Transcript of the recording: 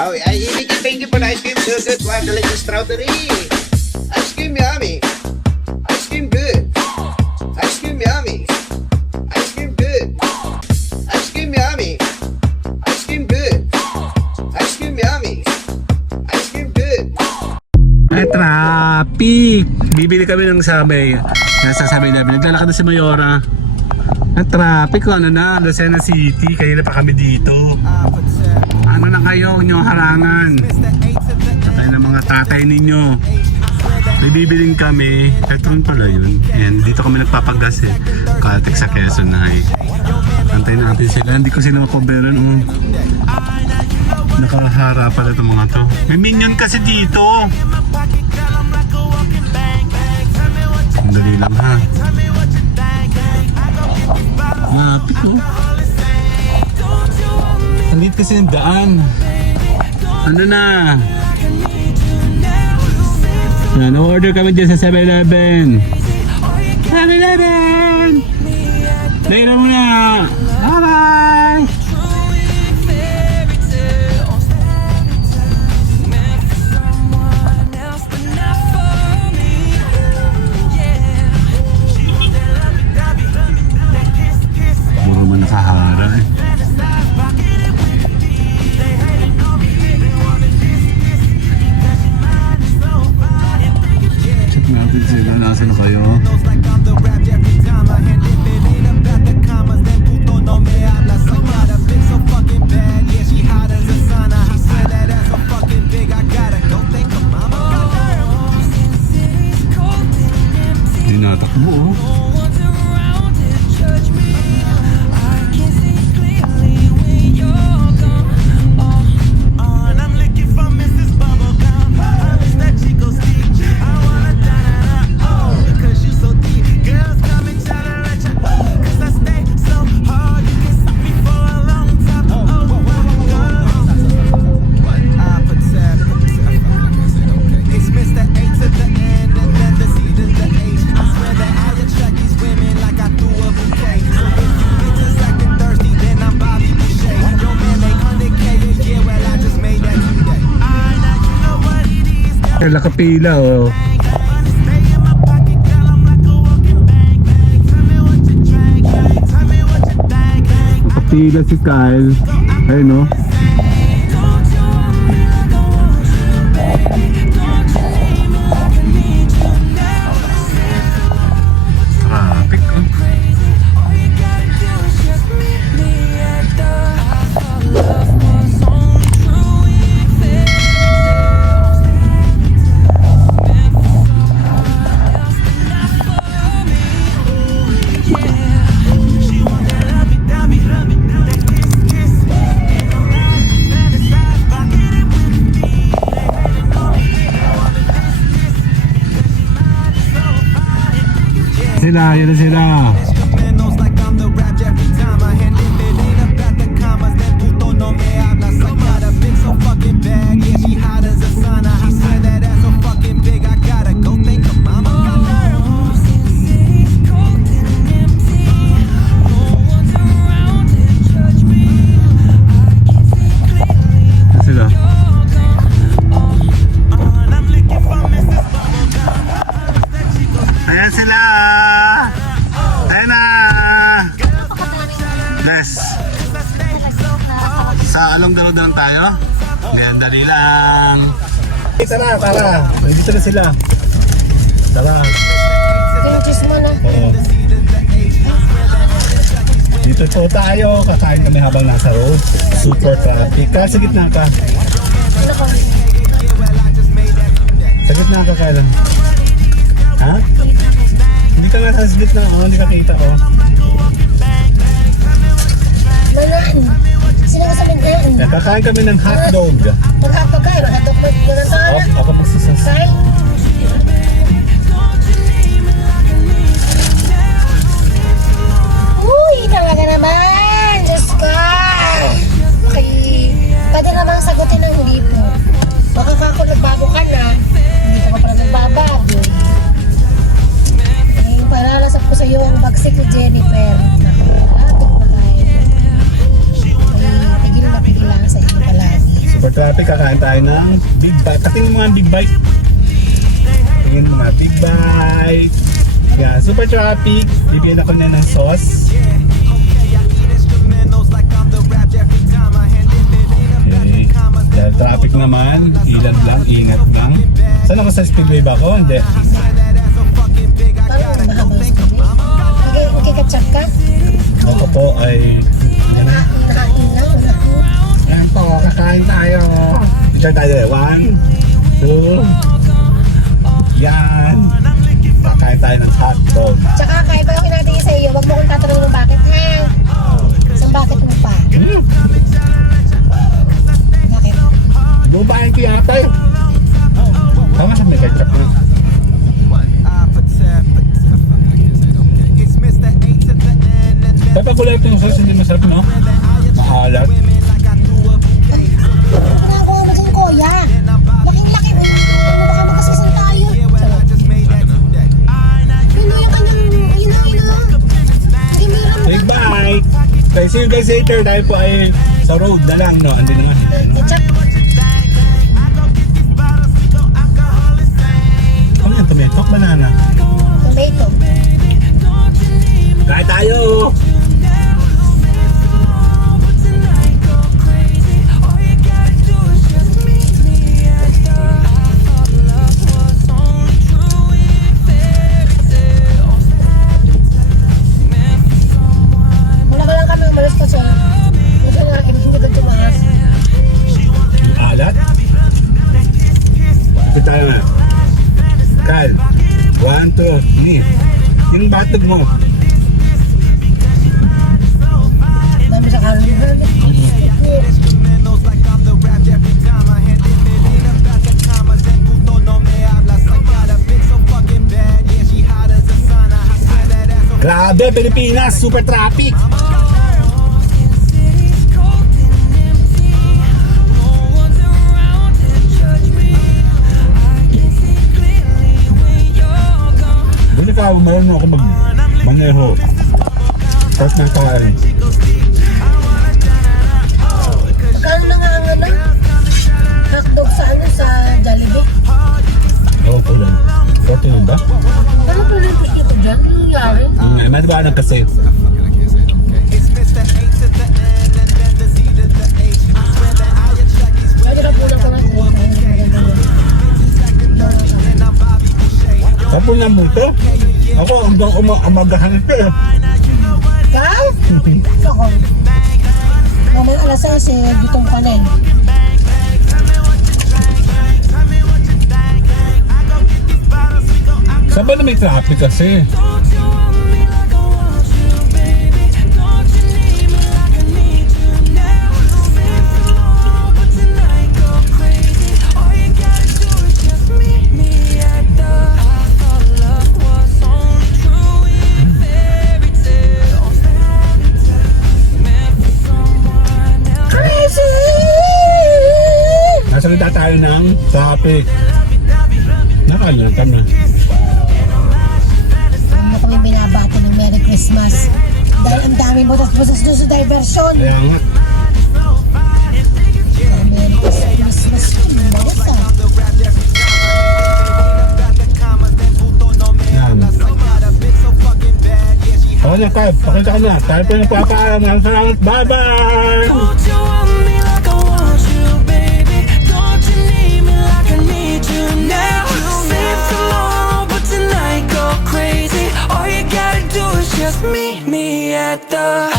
Oh, ay, thank you for the ice cream. So good. Wow, delicious strawberry. Ice cream yummy. Ice cream good. Ice cream yummy. Ice cream good. Ice cream yummy. Ice cream good. Ice cream yummy. Ice cream good. Ay, traffic! Bibili kami ng sabay. Nasa sabay namin. Naglalakad na si Mayora. Ang traffic ko, ano na, Lucena City. Kanina pa kami dito. Ano na kayo, huwag niyo harangan. Patay ng mga tatay ninyo. May bibiling kami. Petron pala yun. And dito kami nagpapagas eh. Caltex sa Quezon na eh. Antayin natin sila. Hindi ko sila makoberan. Nakahara pala itong mga to. May minion kasi dito. Sandali lang ha. Napit mo. Nandito kasi yung daan. Ano na? Yan, order kami dyan sa 7-Eleven. 7-Eleven! Later muna! Bye-bye! Puro man nakahara eh. Check natin sila. Nasaan na kayo? Tinatakbo oh. Nakapila oh. Nakapila si Kyle. Ayun oh. Traffic oh. Sila, yun na sila. Sila. Ayan sila. Sa Along Darodan tayo? Ayan, dali lang. Tara, tara. Dito na sila. Tara. Pinches mo na. Oo. Dito po tayo. Kakain kami habang nasa road. Super traffic. Sa gitna ka. Sa gitna ka kailan? Ha? Hindi ka nga sa gitna. Oh, hindi ka kita. Oh. Manaan. Sino ka sa Mindan? Kakain kami ng hotdog. Magkapagay. Hotdog pa rin na sana. Ako magsasas. Kyle? Uy, talaga naman. Diyos ka. Okay. Pwede naman sagutin ng hindi po. Baka kako nagbago ka na. Hindi ka pa pala nagbabago. Eh, paralasap ko sa iyo ang bagsik ni Jennifer. Naku, lahat pa tayo. Tigil na tigil lang sa inyo palagi. Super super traffic, kakain tayo ng big bite. Tingin mga big bite. Tingin mga big bite. Yan, super traffic. Bibigyan ako na ng sauce. Okay. Dahil traffic naman, ilan lang, ingat lang. Saan ako sa speedway ba ako? Hindi. Parang mahaba sa kami. Magkikatsak ka? Ako po ay... Yan na. Nakain lang. Wala po. Yan po, kakain tayo. Picture tayo. 1, 2. Yan. Kakain tayo ng hotdog. Tsaka kahit ba yung natin sa iyo, wag mo kong tatanungin ng bakit ha? Isang bakit mo pa? Bakit? Bubahin ko yata yun. Tama sa may ketchup na. Dapat kulay ito yung sauce, hindi masarap, no? Maalat. Parang ko naman yung kuya. Laking-laki. Baka makasisan tayo. Yun o yung kanyang... Yun o. Ay, meron mo. Big bite! Okay, see you guys later. Tayo po ay sa road na lang, no? Andi na nga. Ketchup. Ano yan? Tomato? Banana? Tomato. Kain tayo! Wala ka lang kami umalis kasi. Hindi nga, hindi ka tumakas. Yung alat? Ito tayo nga. Kal. 1, 2, ni. Yung batog mo. Dami sa kalan. Grabe, Pilipinas! Super traffic! Hindi ka, marunong ako mag-maneho. Tapos ng kain. Magkano na nga ang ano? Hotdog sa ano? Sa Jollibee? Oo, po lang. 14 ba? Ano pa rin gusto ko dyan? Ano nangyari? May diba kasi? Pwede na po lang ko na. Tapos na mo ito? Ako, hanggang umagahan ito eh. Ikaw? Ako. Mamaya alas 6 eh, gutong ka na eh. Saan ba na may traffic kasi? Nasalita tayo ng traffic. Nakalimutan na. Ano kami binabati ng Merry Christmas. Dahil ang daming butas-butas doon sa diversion. Kaya nga. Merry Christmas. Butas ah. Yan. Okay na, Carl. Pakita ka na. Tayo po nagpapaalam. Salamat. Bye-bye! Don't you want me like I want you, baby? Don't you need me like I need you now? Save tomorrow, but tonight go crazy. All you gotta do is just meet me at the